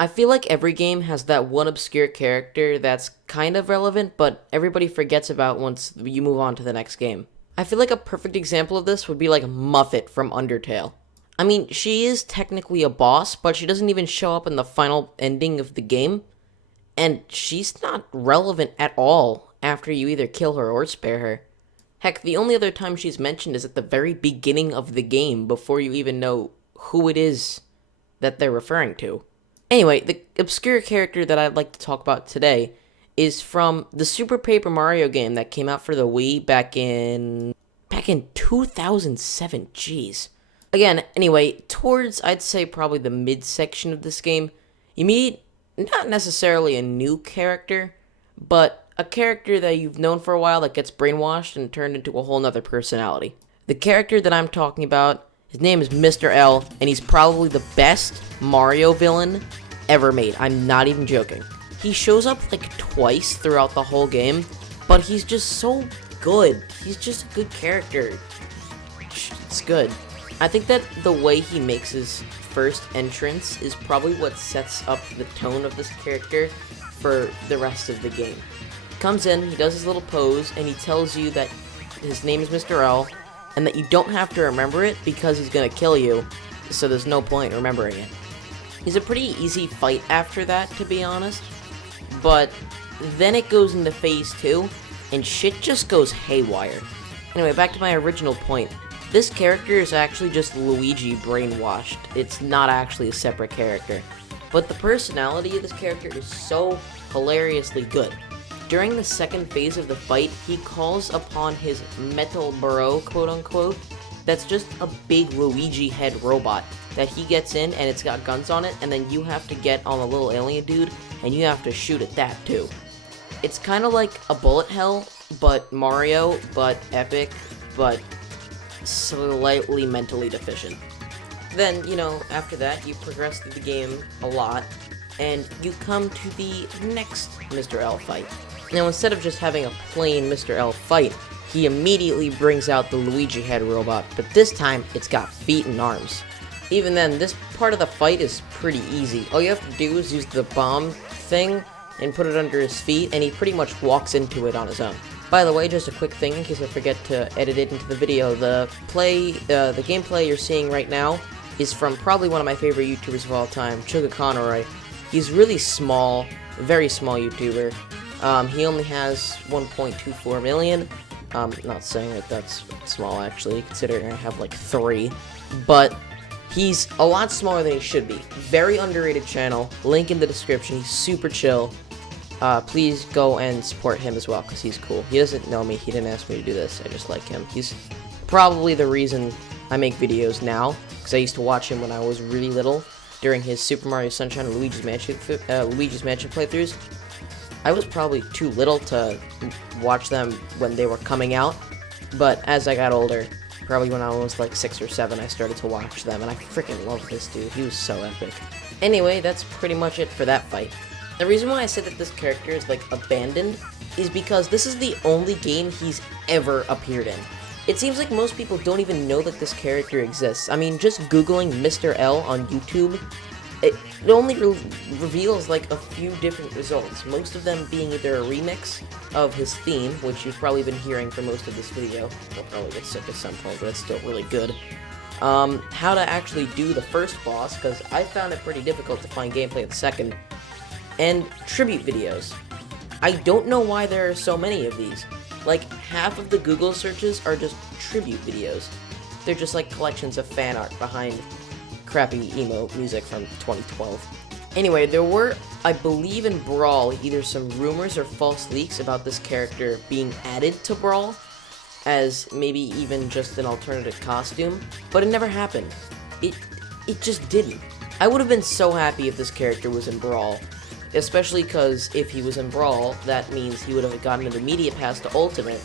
I feel like every game has that one obscure character that's kind of relevant, but everybody forgets about once you move on to the next game. I feel like a perfect example of this would be like Muffet from Undertale. I mean, she is technically a boss, but she doesn't even show up in the final ending of the game, and she's not relevant at all after you either kill her or spare her. Heck, the only other time she's mentioned is at the very beginning of the game before you even know who it is that they're referring to. Anyway, the obscure character that I'd like to talk about today is from the Super Paper Mario game that came out for the Wii back in 2007. Jeez. Again, anyway, towards I'd say probably the midsection of this game, you meet not necessarily a new character, but a character that you've known for a while that gets brainwashed and turned into a whole nother personality. The character that I'm talking about, his name is Mr.L, and he's probably the best Mario villain ever made. I'm not even joking. He shows up like twice throughout the whole game, but he's just so good. He's just a good character. It's good. I think that the way he makes his first entrance is probably what sets up the tone of this character for the rest of the game. He comes in, he does his little pose, and he tells you that his name is Mr.L, and that you don't have to remember it because he's gonna kill you, so there's no point remembering it. He's a pretty easy fight after that, to be honest, but then it goes into phase 2, and shit just goes haywire. Anyway, back to my original point. This character is actually just Luigi brainwashed. It's not actually a separate character. But the personality of this character is so hilariously good. During the second phase of the fight, he calls upon his metal bro, quote-unquote, that's just a big Luigi head robot that he gets in and it's got guns on it, and then you have to get on a little alien dude and you have to shoot at that too. It's kind of like a bullet hell, but Mario, but epic, but slightly mentally deficient. Then, after that, you progress through the game a lot, and you come to the next Mr.L fight. Now, instead of just having a plain Mr.L fight, he immediately brings out the Luigi head robot, but this time, it's got feet and arms. Even then, this part of the fight is pretty easy. All you have to do is use the bomb thing and put it under his feet, and he pretty much walks into it on his own. By the way, just a quick thing in case I forget to edit it into the video, the gameplay you're seeing right now is from probably one of my favorite YouTubers of all time, Chuga Conroy. He's really small, very small YouTuber. He only has 1.24 million. Not saying that that's small actually, considering I have like 3. But he's a lot smaller than he should be. Very underrated channel, link in the description, he's super chill. Please go and support him as well, because he's cool. He doesn't know me, he didn't ask me to do this, I just like him. He's probably the reason I make videos now, because I used to watch him when I was really little, during his Super Mario Sunshine and Luigi's Mansion playthroughs. I was probably too little to watch them when they were coming out, but as I got older, probably when I was like 6 or 7, I started to watch them, and I freaking love this dude. He was so epic. Anyway, that's pretty much it for that fight. The reason why I said that this character is like abandoned is because this is the only game he's ever appeared in. It seems like most people don't even know that this character exists. I mean, just googling Mr.L on YouTube, it only reveals like a few different results, most of them being either a remix of his theme, which you've probably been hearing for most of this video. I'll probably get sick at some point, but it's still really good. How to actually do the first boss, because I found it pretty difficult to find gameplay of the second, and tribute videos. I don't know why there are so many of these. Like, half of the Google searches are just tribute videos. They're just like collections of fan art behind crappy emo music from 2012. Anyway, there were, I believe in Brawl, either some rumors or false leaks about this character being added to Brawl, as maybe even just an alternative costume, but it never happened. It just didn't. I would have been so happy if this character was in Brawl, especially because if he was in Brawl, that means he would have gotten an immediate pass to Ultimate,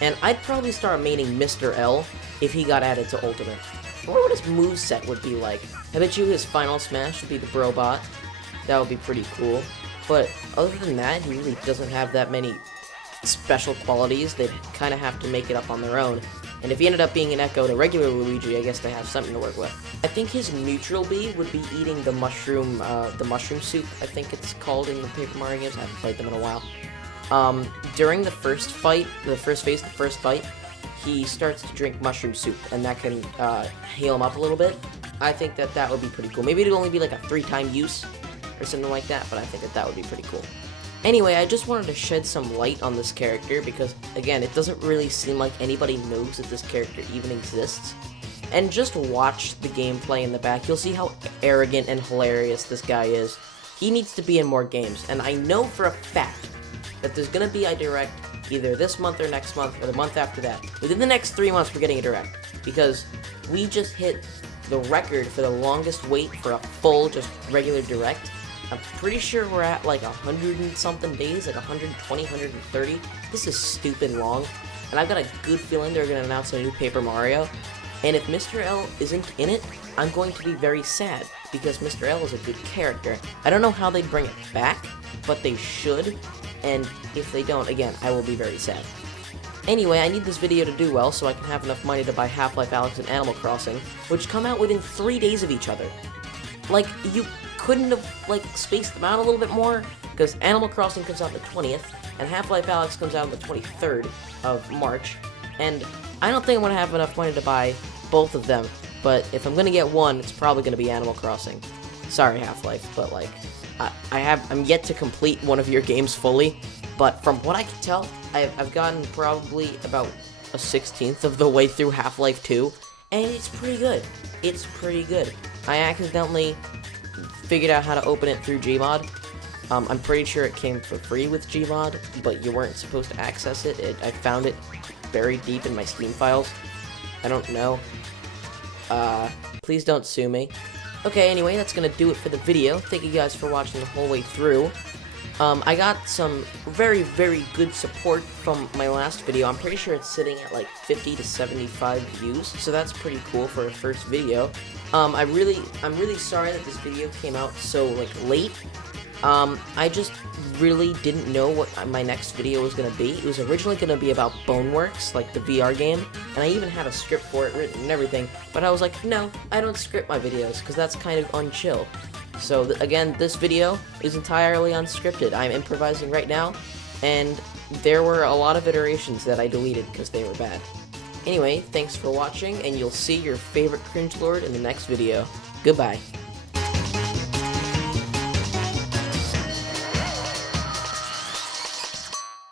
and I'd probably start maining Mr.L if he got added to Ultimate. I wonder what his moveset would be like. I bet you his final smash would be the Brobot. That would be pretty cool. But other than that, he really doesn't have that many special qualities. They'd kind of have to make it up on their own. And if he ended up being an echo to regular Luigi, I guess they have something to work with. I think his neutral B would be eating the mushroom soup, I think it's called in the Paper Mario games. I haven't played them in a while. During the first fight, he starts to drink mushroom soup, and that can heal him up a little bit. I think that would be pretty cool. Maybe it'd only be like a 3-time use or something like that, but I think that would be pretty cool. Anyway, I just wanted to shed some light on this character because, again, it doesn't really seem like anybody knows that this character even exists. And just watch the gameplay in the back. You'll see how arrogant and hilarious this guy is. He needs to be in more games, and I know for a fact that there's going to be a Direct either this month or next month or the month after that. Within the next 3 months, we're getting a Direct because we just hit the record for the longest wait for a full, just regular Direct. I'm pretty sure we're at like 100 and something days, like 120, 130. This is stupid long, and I've got a good feeling they're going to announce a new Paper Mario. And if Mr.L isn't in it, I'm going to be very sad, because Mr.L is a good character. I don't know how they'd bring it back, but they should, and if they don't, again, I will be very sad. Anyway, I need this video to do well so I can have enough money to buy Half-Life Alyx and Animal Crossing, which come out within 3 days of each other. Like, you couldn't have, like, spaced them out a little bit more? Because Animal Crossing comes out on the 20th, and Half-Life Alyx comes out on the 23rd of March, and I don't think I'm going to have enough money to buy both of them, but if I'm going to get one, it's probably going to be Animal Crossing. Sorry, Half-Life, but, like, I'm yet to complete one of your games fully, but from what I can tell, I've gotten probably about a 16th of the way through Half-Life 2, and it's pretty good. It's pretty good. I accidentally figured out how to open it through Gmod. I'm pretty sure it came for free with Gmod, but you weren't supposed to access it. I found it buried deep in my Steam files. I don't know. Please don't sue me. Okay, anyway, that's gonna do it for the video. Thank you guys for watching the whole way through. I got some very, very good support from my last video. I'm pretty sure it's sitting at like 50 to 75 views, so that's pretty cool for a first video. I'm really sorry that this video came out so, like, late. I just really didn't know what my next video was gonna be. It was originally gonna be about Boneworks, like the VR game, and I even had a script for it written and everything, but I was like, no, I don't script my videos, because that's kind of unchill. So, again, this video is entirely unscripted. I'm improvising right now, and there were a lot of iterations that I deleted because they were bad. Anyway, thanks for watching, and you'll see your favorite cringe lord in the next video. Goodbye.